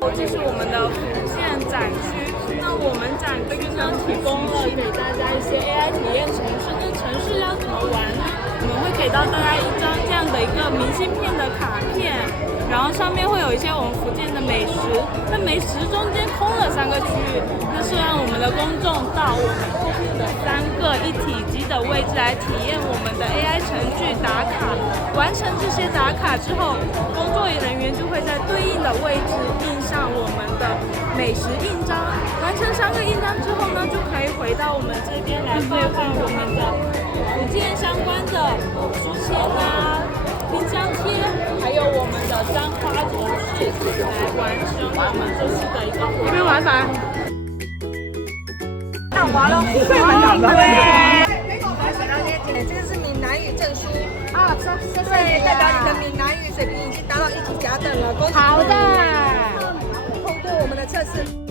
这是我们的福建展区。那我们展区呢，提供了给大家一些 AI 体验城市。那城市要怎么玩呢？我们会给到大家一张这样的一个明信片的卡片，然后上面会有一些我们福建的美食。那美食中间空了3个区域，那是让我们的公众到我们后面的3个一体机的位置来体验我们的 AI 程序打卡。完成这些打卡之后，工作人员就会在对应的位置印上我们的美食印章。完成3个印章之后呢，就可以回到我们这边来兑换我们的福建相关的书签啊、冰箱贴，还有我们的簪花装饰，来完成我们这次的一个活动。这边玩啥？看滑喽，对。这个是闽南语证书啊，对，代表你的闽南语水平已经达到1级甲等了，恭喜！好的，通过我们的测试。